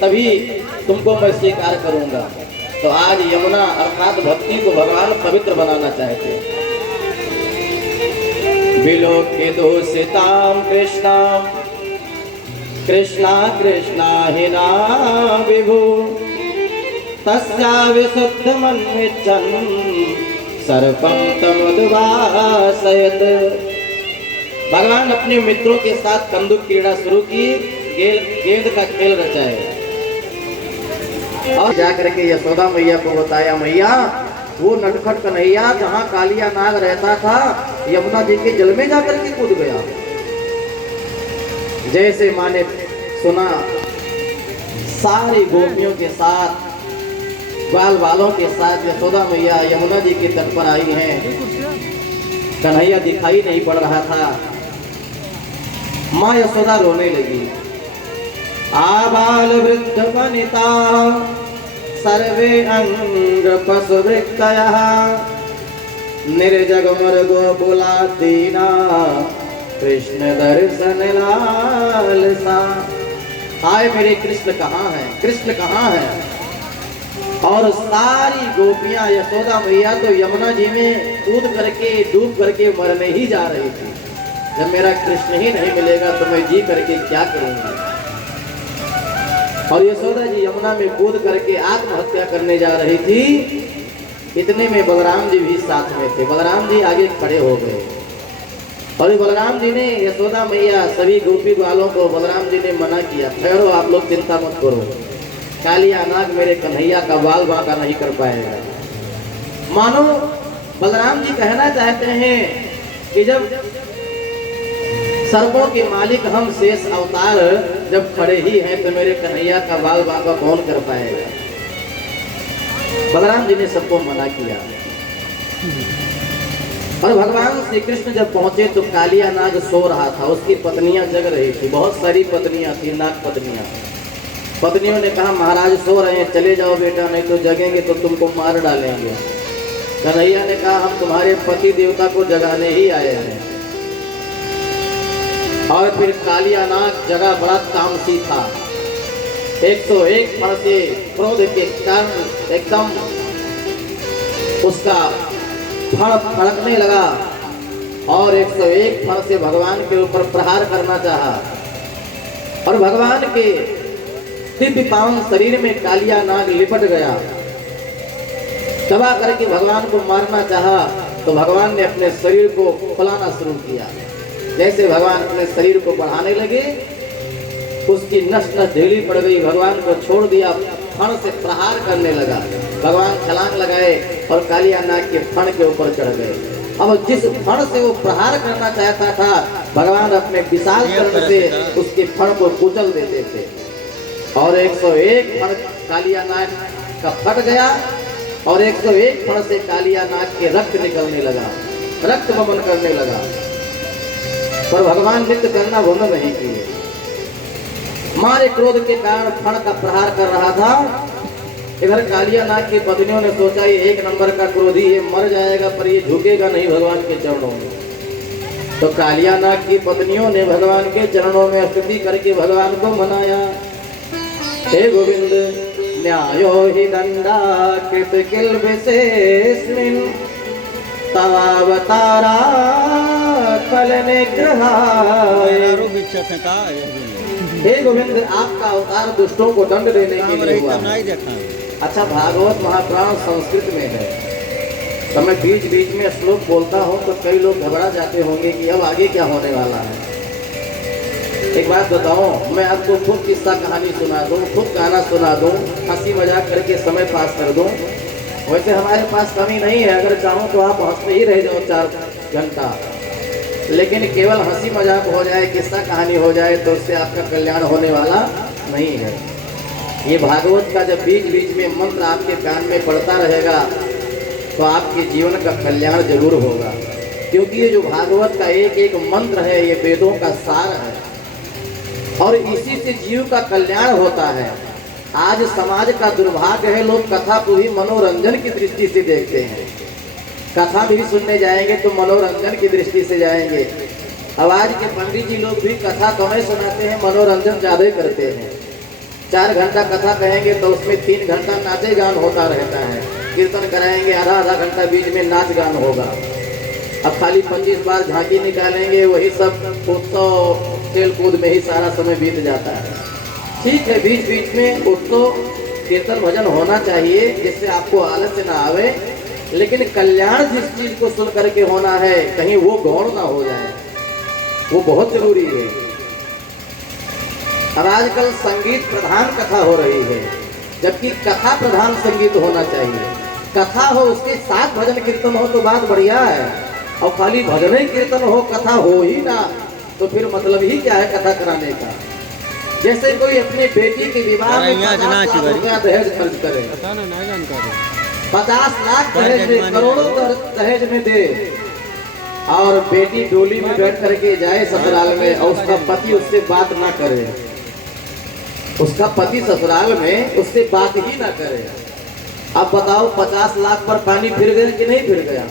तभी तुमको मैं स्वीकार करूंगा। तो आज यमुना अर्थात भक्ति को भगवान पवित्र बनाना चाहते हैं। विलोक्य दोषितां कृष्णा कृष्णा कृष्णा हिना विभु तस्या विशुद्धमन्विच्छन् सर्पं तमुद्भासयत्। भगवान अपने मित्रों के साथ कंदुक क्रीड़ा शुरू की, गेंद का खेल रचाए और जाकर के यशोदा मैया को बताया, मैया वो नटखट कन्हैया जहाँ कालिया नाग रहता था यमुना जी के जल में जाकर के कूद गया। जैसे माँ ने सुना, सारी गोपियों के साथ बाल बालों के साथ यशोदा मैया यमुना जी के तट पर आई हैं। कन्हैया दिखाई नहीं पड़ रहा था। माँ यशोदा रोने लगी। आबाल वृद्ध वनिता सर्वे अंग पशुवृत्तयः निर्जग गोकुला दीना कृष्ण दर्शन लालसा। आए मेरे कृष्ण कहाँ है, कृष्ण कहाँ है। और सारी गोपियां यशोदा मैया तो यमुना जी में कूद करके डूब करके मरने ही जा रही थी। जब मेरा कृष्ण ही नहीं मिलेगा तो मैं जी करके क्या करूंगी। और यशोदा जी यमुना में कूद करके आत्महत्या करने जा रही थी। इतने में बलराम जी भी साथ में थे। बलराम जी आगे खड़े हो गए और बलराम जी ने यशोदा मैया सभी गोपी वालों को बलराम जी ने मना किया, ठहरो आप लोग चिंता मत करो, कालिया नाग मेरे कन्हैया का बाल बांका नहीं कर पाएगा। मानो बलराम जी कहना चाहते हैं कि जब सर्पों के मालिक हम शेष अवतार जब खड़े ही हैं तो मेरे कन्हैया का बाल बांका कौन कर पाएगा। बलराम जी ने सबको मना किया। और भगवान श्री कृष्ण जब पहुंचे तो कालिया नाग सो रहा था, उसकी पत्नियां जग रही थी। बहुत सारी पत्नियां थी, नाग पत्नियां। पत्नियों ने कहा महाराज सो रहे हैं, चले जाओ बेटा, नहीं तो जगेंगे तो तुमको मार डालेंगे। कन्हैया ने कहा हम तुम्हारे पति देवता को जगाने ही आए हैं। और फिर कालिया नाग जगह बड़ा तामसी था। 101 फण से क्रोध के कारण एकदम उसका फण फड़कने लगा और 101 फण से भगवान के ऊपर प्रहार करना चाहा। और भगवान के दिव्य पावन शरीर में कालिया नाग लिपट गया। दबा करके भगवान को मारना चाहा तो भगवान ने अपने शरीर को फैलाना शुरू किया। जैसे भगवान अपने शरीर को बढ़ाने लगे उसकी नस नस ढीली पड़ गई। भगवान को छोड़ दिया, फण से प्रहार करने लगा। भगवान छलांग लगाए और कालिया नाग के फण के ऊपर चढ़ गए। अब जिस फण से वो प्रहार करना चाहता था भगवान अपने विशाल कर्ण से उसके फण को कुचल देते थे और 101 फण कालिया नाग का फट गया और 101 फण से कालिया नाग के रक्त निकलने लगा, रक्त वमन करने लगा। पर भगवान नृत्य करना बंद नहीं किए। मारे क्रोध के कारण फण का प्रहार कर रहा था। इधर कालिया नाग की पत्नियों ने सोचा ये 1 नंबर का क्रोधी, ये मर जाएगा पर ये झुकेगा नहीं भगवान के चरणों में। तो कालिया नाग की पत्नियों ने भगवान के चरणों में स्तुति करके भगवान को मनाया। हे गोविंद न्यायो हि दंडा कृत किल विशेषमिन् तवावतारा फल निग्रहाय। हे गोविंद आपका अवतार दुष्टों को दंड देने के लिए हुआ। अच्छा भागवत महापुराण संस्कृत में है तो मैं बीच बीच में श्लोक बोलता हूँ तो कई लोग घबरा जाते होंगे कि अब आगे क्या होने वाला है। एक बात बताओ, मैं आपको खूब किस्सा कहानी सुना दूँ, खूब गाना सुना दूँ, हंसी मजाक करके समय पास कर दूँ। वैसे हमारे पास कमी नहीं है, अगर चाहूँ तो आप हंसते ही रह जाओ 4 घंटा, लेकिन केवल हंसी मजाक हो जाए, किस्सा कहानी हो जाए तो उससे आपका कल्याण होने वाला नहीं है। ये भागवत का जब बीच बीच में मंत्र आपके कान में पड़ता रहेगा तो आपके जीवन का कल्याण जरूर होगा, क्योंकि ये जो भागवत का एक एक मंत्र है ये वेदों का सार है और इसी से जीव का कल्याण होता है। आज समाज का दुर्भाग्य है, लोग कथा को भी मनोरंजन की दृष्टि से देखते हैं। कथा भी सुनने जाएंगे तो मनोरंजन की दृष्टि से जाएंगे। अब आज के पंडित जी लोग भी कथा तो नहीं सुनाते हैं, मनोरंजन ज्यादा करते हैं। 4 घंटा कथा कहेंगे तो उसमें 3 घंटा नाचे गान होता रहता है। कीर्तन कराएंगे आधा घंटा बीच में नाच गान होगा। अब खाली 25 बार झांकी निकालेंगे, वही सब उत्सव खेल कूद में ही सारा समय बीत जाता है। ठीक है, बीच बीच में उत्सव कीर्तन भजन होना चाहिए जिससे आपको आलस्य ना आवे, लेकिन कल्याण जिस चीज को सुन करके होना है कहीं वो गौण ना हो जाए, वो बहुत जरूरी है। अब आजकल संगीत प्रधान कथा हो रही है, जबकि कथा प्रधान संगीत होना चाहिए। कथा हो उसके साथ भजन कीर्तन हो तो बात बढ़िया है, और खाली भजन ही कीर्तन हो कथा हो ही ना तो फिर मतलब ही क्या है कथा कराने का। जैसे कोई अपनी बेटी के विवाह में 50 लाख रुपया दहेज खर्च करे, 50 लाख दहेज में, करोड़ों दहेज में दे, और बेटी डोली में बैठ करके जाए ससुराल में और उसका पति उससे बात ना करे, उसका पति ससुराल में उससे बात ही ना करे। अब बताओ 50 लाख पर पानी फिर गया कि नहीं फिर गया?